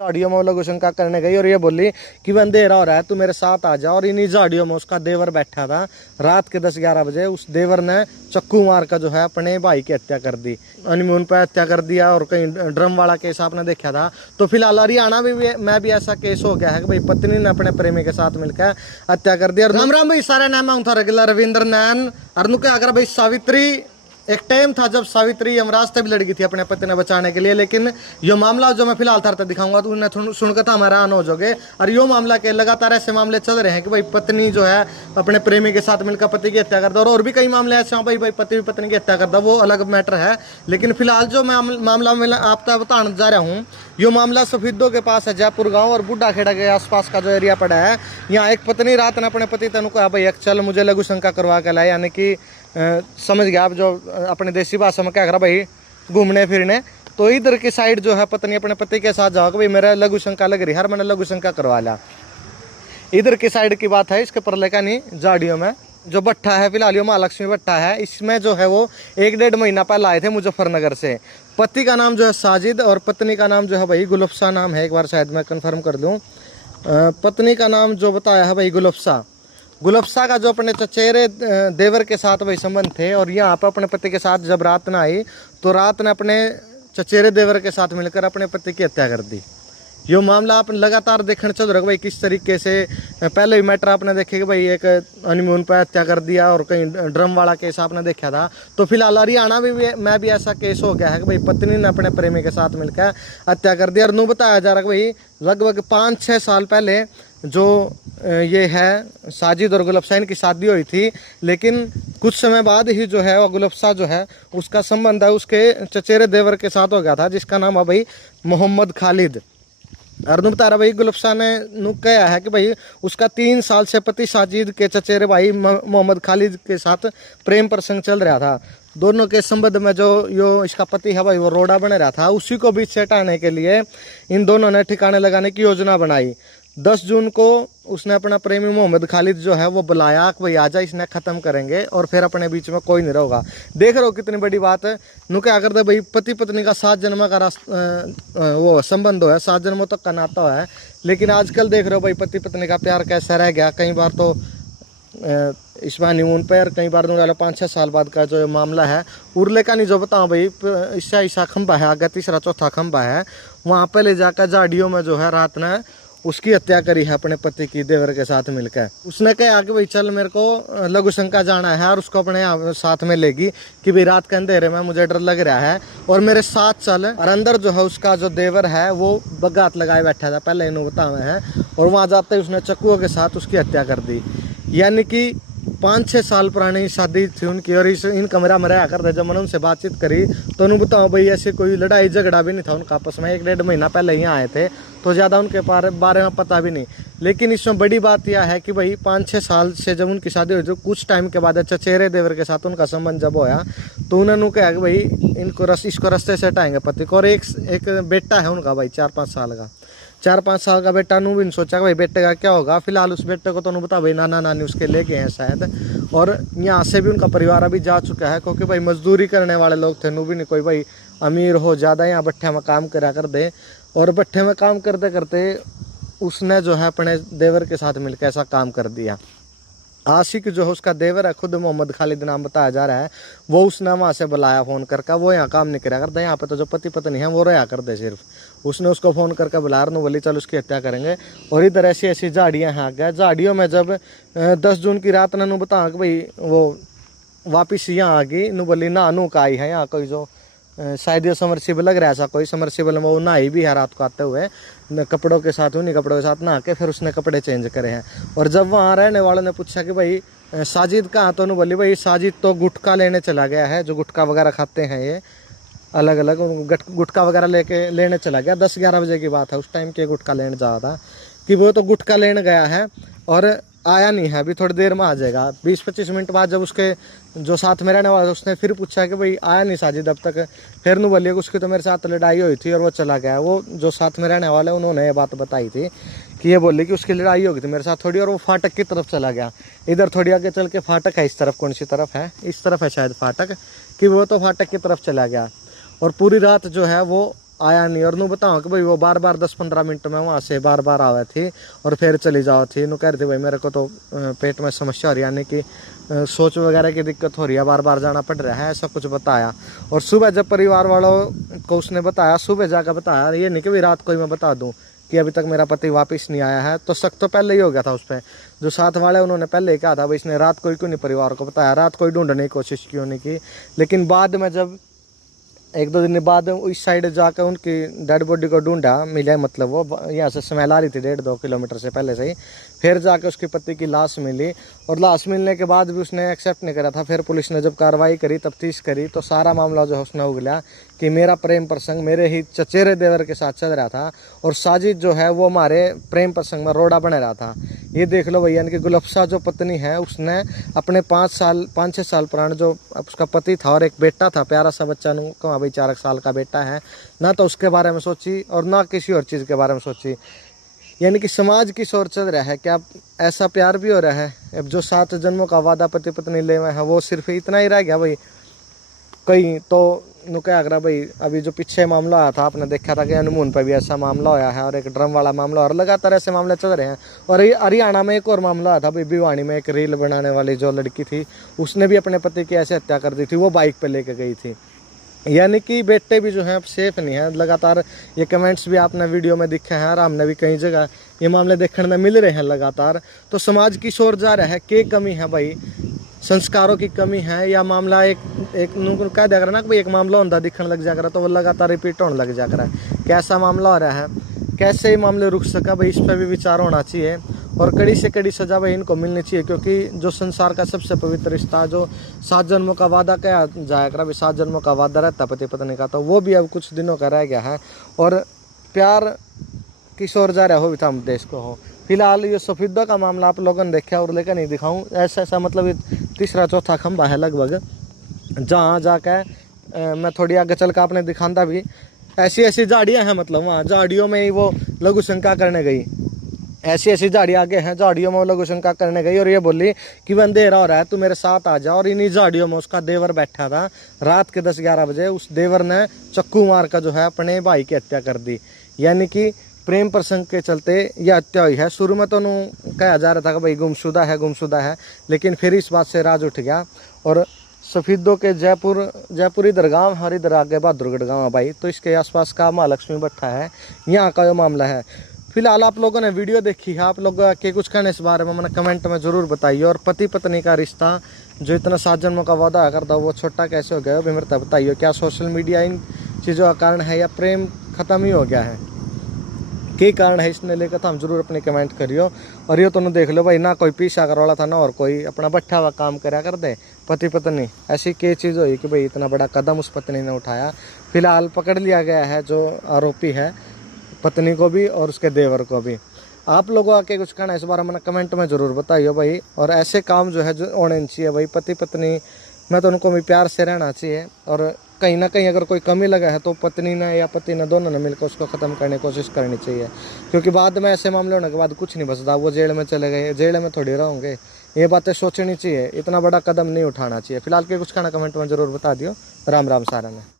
झाड़ियों में लघु शंका करने गई और ये बोली कि वह अंधेरा हो रहा है, तू मेरे साथ आ जा। और इन्हीं झाड़ियों में उसका देवर बैठा था। रात के 10-11 बजे उस देवर ने चक्कू मार कर जो है अपने भाई की हत्या कर दी, हनीमून पर हत्या कर दिया। और कहीं ड्रम वाला केस आपने देखा था। तो फिलहाल हरियाणा में भी ऐसा केस हो गया है कि भाई पत्नी ने अपने प्रेमी के साथ मिलकर हत्या कर दी। और राम राम भाई, सारे नाम था रेगुलर रविंद्र नैन और अगर भाई सावित्री। एक टाइम था जब सावित्री यमराज से भी लड़ गई थी अपने पति ने बचाने के लिए, लेकिन यो मामला जो मैं फिलहाल थारते दिखाऊंगा तो उन्हें सुनकर था हमारा आन हो जाओगे। और यो मामला के लगातार ऐसे मामले चल रहे हैं कि भाई पत्नी जो है अपने प्रेमी के साथ मिलकर पति की हत्या कर दो। और भी कई मामले ऐसे हैं भाई पति भी पत्नी की हत्या कर दो, वो अलग मैटर है। लेकिन फिलहाल जो मामला मैं आपको बताने जा रहा हूँ, यो मामला सफेदों के पास है, जयपुर गाँव और बुढ़ा खेड़ा के आसपास का जो एरिया पड़ा है। यहाँ एक पत्नी रात ने अपने पति तनु कहा भाई चल मुझे लघु शंका करवा के लाए, यानी कि समझ गया आप, जो अपने देसी भाषा में क्या करा भाई घूमने फिरने। तो इधर की साइड जो है पत्नी अपने पति के साथ जाओगे भाई मेरा लघु शंका लग रही है, मैंने लघु शंका करवा लिया। इधर की साइड की बात है, इसके परले का नहीं, झाड़ियों में जो भट्ठा है फिलहाल महालक्ष्मी भट्ठा है, इसमें जो है वो 1-1.5 महीना पहले आए थे मुजफ्फरनगर से। पति का नाम जो है साजिद और पत्नी का नाम जो है भाई गुलफ्सा नाम है, एक बार शायद मैं कंफर्म कर दूं। पत्नी का नाम जो बताया है भाई गुलफ्सा का जो अपने चचेरे देवर के साथ भाई संबंध थे। और यहाँ पर अपने पति के साथ जब रात न आई तो रात ने अपने चचेरे देवर के साथ मिलकर अपने पति की हत्या कर दी। यो मामला आप लगातार देखने चल रहा है भाई किस तरीके से। पहले भी मैटर आपने देखे कि भाई एक हनीमून पर हत्या कर दिया और कहीं ड्रम वाला केस आपने देखा था। तो फिलहाल हरियाणा में भी ऐसा केस हो गया है कि भाई पत्नी ने अपने प्रेमी के साथ मिलकर हत्या कर दी। और नू बताया जा रहा है कि भाई लगभग 5-6 साल पहले जो ये है साजिद और गुलफ्सा की शादी हुई थी, लेकिन कुछ समय बाद ही जो है वो गुलफ्सा जो है उसका संबंध है उसके चचेरे देवर के साथ हो गया था, जिसका नाम है भाई मोहम्मद खालिद। और बता रहा भाई गुलफ्सा ने कहा है कि भाई उसका 3 साल से पति साजिद के चचेरे भाई मोहम्मद खालिद के साथ प्रेम प्रसंग चल रहा था। दोनों के संबंध में जो इसका पति है भाई वो रोड़ा बन रहा था, उसी को बीच से हटाने के लिए इन दोनों ने ठिकाने लगाने की योजना बनाई। 10 जून को उसने अपना प्रेमी मोहम्मद खालिद जो है वो बुलाया कि भाई आजा इसने ख़त्म करेंगे और फिर अपने बीच में कोई नहीं रहेगा। देख रहे हो कितनी बड़ी बात है। नु क्या करते भाई पति पत्नी का 7 जन्म का वो संबंध हो है, 7 जन्मों तक का नाता है। लेकिन आजकल देख रहे हो भाई पति पत्नी का प्यार कैसा रह गया। कई बार तो इसमें हनीमून पर, कई बार 5-6 साल बाद का जो मामला है उर्ले का नहीं जो बताऊँ भाई, ईसा खंबा है आगे, 3-4 खंबा है, वहाँ पर ले जाकर झाड़ियों में जो है रात ने उसकी हत्या करी है अपने पति की देवर के साथ मिलकर। उसने कहा कि भाई चल मेरे को लघु शंका जाना है और उसको अपने साथ में लेगी कि भाई रात के अंधेरे में मुझे डर लग रहा है और मेरे साथ चल। और अंदर जो है उसका जो देवर है वो बगात लगाए बैठा था, पहले इन्होंने बताया है। और वहाँ जाते ही उसने चक्कुओं के साथ उसकी हत्या कर दी। यानी कि 5-6 साल पुरानी शादी थी उनकी। और इन कमरा में रहा करते, जब मैंने उनसे बातचीत करी तो उन्होंने बताओ भाई ऐसे कोई लड़ाई झगड़ा भी नहीं था उनका आपस में। 1-1.5 महीना पहले यहाँ आए थे तो ज़्यादा उनके बारे में पता भी नहीं। लेकिन इसमें बड़ी बात यह है कि भाई 5-6 साल से जब उनकी शादी हुई तो कुछ टाइम के बाद चचेरे देवर के साथ उनका संबंध जब होया तो उन्होंने कहा कि भाई इसको रास्ते से हटाएंगे पति को। और एक बेटा है उनका भाई 4-5 साल का, 4-5 साल का बेटा। भी नहीं सोचा कि भाई बेटे का क्या होगा। फिलहाल उस बेटे को तो बता भाई नाना नानी उसके ले गए हैं शायद। और यहाँ से भी उनका परिवार अभी जा चुका है, क्योंकि भाई मजदूरी करने वाले लोग थे। भी नहीं कोई भाई अमीर हो ज़्यादा, यहाँ भट्ठे में काम करा कर दे। और भट्ठे में काम करते करते उसने जो है अपने देवर के साथ मिलकर ऐसा काम कर दिया। आशिक जो है उसका देवर है, खुद मोहम्मद खालिद नाम बताया जा रहा है, वो उसने वहाँ से बुलाया फ़ोन करके। वो यहाँ काम नहीं करा करता, यहाँ पे तो जो पति पत्नी है वो रहा करते सिर्फ। उसने उसको फ़ोन करके बुलाया, बोली चल उसकी हत्या करेंगे। और इधर ऐसी ऐसी झाड़ियाँ हैं आगे। झाड़ियों में जब 10 जून की रात ने बताया कि भाई वो वापिस यहाँ आ गई, बोली नहा का आई है यहाँ कोई जो शायद ये समरसिबल लग रहा है, ऐसा कोई समरसिबल में वो नहाई भी है रात को आते हुए कपड़ों के साथ, उन्हीं कपड़ों के साथ नहा के फिर उसने कपड़े चेंज करे हैं। और जब वहाँ रहने वालों ने पूछा कि भाई साजिद कहाँ, तो उन्होंने बोली भाई साजिद तो गुटखा लेने चला गया है, जो गुटखा वगैरह खाते हैं ये अलग अलग गुटखा वगैरह लेने चला गया। 10-11 बजे की बात है, उस टाइम के गुटखा लेने जा रहा था कि वो तो गुटखा लेने गया है और आया नहीं है, अभी थोड़ी देर में आ जाएगा। 20-25 मिनट बाद जब उसके जो साथ में रहने वाला उसने फिर पूछा कि भाई आया नहीं साजिद अब तक। फिर नहीं बोलिए उसकी तो मेरे साथ लड़ाई हुई थी और वो चला गया। वो जो साथ में रहने वाले उन्होंने ये बात बताई थी कि ये बोली कि उसकी लड़ाई हो गई थी मेरे साथ थोड़ी, और वो फाटक की तरफ चला गया। इधर थोड़ी आगे चल के फाटक है, इस तरफ कौन सी तरफ है, इस तरफ है शायद फाटक, कि वो तो फाटक की तरफ चला गया। और पूरी रात जो है वो आया नहीं। और नू बताऊँ कि भाई वो बार बार 10-15 मिनट में वहाँ से बार बार आवे थी और फिर चली जाओ थी। नू कह रही थी भाई मेरे को तो पेट में समस्या हो रही है, यानी कि सोच वगैरह की दिक्कत हो रही है, बार बार जाना पड़ रहा है, ऐसा कुछ बताया। और सुबह जब परिवार वालों को उसने बताया, सुबह जाकर बताया, ये नहीं कि भाई रात को ही मैं बता दूँ कि अभी तक मेरा पति वापस नहीं आया है, तो शक तो पहले ही हो गया था उस पर। जो साथ वाले उन्होंने पहले ही कहा था भाई इसने रात को ही क्यों नहीं परिवार को बताया, रात को ही ढूंढने की कोशिश क्यों नहीं की। लेकिन बाद में जब 1-2 दिन बाद इस साइड जाकर उनकी डेड बॉडी को ढूंढा, मिले, मतलब वो यहाँ से स्मेल आ रही थी 1.5-2 किलोमीटर से पहले से ही। फिर जाकर उसके पति की लाश मिली, और लाश मिलने के बाद भी उसने एक्सेप्ट नहीं करा था। फिर पुलिस ने जब कार्रवाई करी, तफ्तीश करी, तो सारा मामला जो है उसने उगला कि मेरा प्रेम प्रसंग मेरे ही चचेरे देवर के साथ चल रहा था, और साजिद जो है वो हमारे प्रेम प्रसंग में रोड़ा बना रहा था। ये देख लो भैया, इनकी गुलफ्सा जो पत्नी है उसने अपने 5-6 साल पुराना जो उसका पति था और एक बेटा था, प्यारा सा बच्चा, कहाँ भाई 4 साल का बेटा है, ना तो उसके बारे में सोची और ना किसी और चीज़ के बारे में सोची। यानी कि समाज की सोच चल रहा है, क्या ऐसा प्यार भी हो रहा है? अब जो 7 जन्मों का वादा पति पत्नी ले हुए हैं वो सिर्फ इतना ही रह गया भाई? कहीं तो नु क्या अगर भाई अभी जो पीछे मामला आया था, आपने देखा था कि अनमोल पर भी ऐसा मामला होया है, और एक ड्रम वाला मामला, और लगातार ऐसे मामले चल रहे हैं। और हरियाणा में एक और मामला आया था भाई, भिवानी में एक रील बनाने वाली जो लड़की थी, उसने भी अपने पति की ऐसे हत्या कर दी थी, वो बाइक पे लेके गई थी। यानी कि बेटे भी जो हैं अब सेफ नहीं है। लगातार ये कमेंट्स भी आपने वीडियो में दिखे हैं, और हमने भी कई जगह ये मामले देखने में मिल रहे हैं लगातार। तो समाज की सोच जा रहा है कि कमी है भाई, संस्कारों की कमी है, या मामला एक कह दिया कर ना कि भाई एक मामला होता दिखने लग जाकर तो वो लगातार रिपीट होने लग जाकर है। कैसा मामला हो रहा है, कैसे ये मामले रुक सका भाई, इस पर भी विचार होना चाहिए, और कड़ी से कड़ी सजा भाई इनको मिलनी चाहिए। क्योंकि जो संसार का सबसे पवित्र रिश्ता, जो 7 जन्मों का वादा क्या जाया करा भाई, 7 जन्मों का वादा रहता पति पत्नी का, तो वो भी अब कुछ दिनों का रह गया है। और प्यार किस ओर जा रहा हो भी था हम देश को हो। फिलहाल ये सफीदा का मामला आप लोगों ने देखा, और लेकर नहीं दिखाऊं, ऐसा मतलब 3-4 खंबा है लगभग, जहाँ जाकर मैं थोड़ी आगे चल कर आपने दिखाता भी, ऐसी झाड़ियाँ हैं, मतलब वहाँ झाड़ियों में ही वो लघु शंका करने गई। ऐसी झाड़ी आगे हैं, झाड़ियों में वो लघु शंका करने गई, और ये बोली कि वो अंधेरा हो रहा है तू मेरे साथ आ जा। और इन्हीं झाड़ियों में उसका देवर बैठा था। रात के 10-11 बजे उस देवर ने चक्कू मार कर जो है अपने भाई की हत्या कर दी। यानी कि प्रेम प्रसंग के चलते यह हत्या हुई है। शुरू में तो कहा जा रहा था कि भाई गुमशुदा है, लेकिन फिर इस बात से राज उठ गया। और सफीदों के जयपुरी दरगाह, हरी दर आगे बहादुरगढ़ गाँव है भाई, तो इसके आसपास का महालक्ष्मी भट्ठा है, यहाँ का जो मामला है। फिलहाल आप लोगों ने वीडियो देखी है, आप लोग के कुछ कहने इस बारे में मैंने कमेंट में ज़रूर बताइए। और पति पत्नी का रिश्ता जो इतना 7 जन्मों का वादा करता वो छोटा कैसे हो गया, भी मेरे बताइए। क्या सोशल मीडिया इन चीज़ों का कारण है, या प्रेम ख़त्म ही हो गया है, क्या कारण है इसने लेकर, तो हम जरूर अपने कमेंट करियो। और ये तो देख लो भाई, ना कोई पीछा कर वाला था ना और कोई, अपना बैठा हुआ काम करा कर दे पति पत्नी। ऐसी क्या चीज़ हुई कि भाई इतना बड़ा कदम उस पत्नी ने उठाया। फिलहाल पकड़ लिया गया है जो आरोपी है, पत्नी को भी और उसके देवर को भी। आप लोगों आके कुछ कहना इस बारे में कमेंट में ज़रूर बताइए भाई। और ऐसे काम जो है जो होने चाहिए भाई, पति पत्नी में तो उनको भी प्यार से रहना चाहिए। और कहीं ना कहीं अगर कोई कमी लगा है तो पत्नी ने या पति ने दोनों ने मिलकर उसको ख़त्म करने की कोशिश करनी चाहिए। क्योंकि बाद में ऐसे मामले होने के बाद कुछ नहीं बचता, वो जेल में चले गए, जेल में थोड़ी रहोगे। ये बातें सोचनी चाहिए, इतना बड़ा कदम नहीं उठाना चाहिए। फिलहाल के कुछ कहना कमेंट में ज़रूर बता दियो। राम राम सारा में।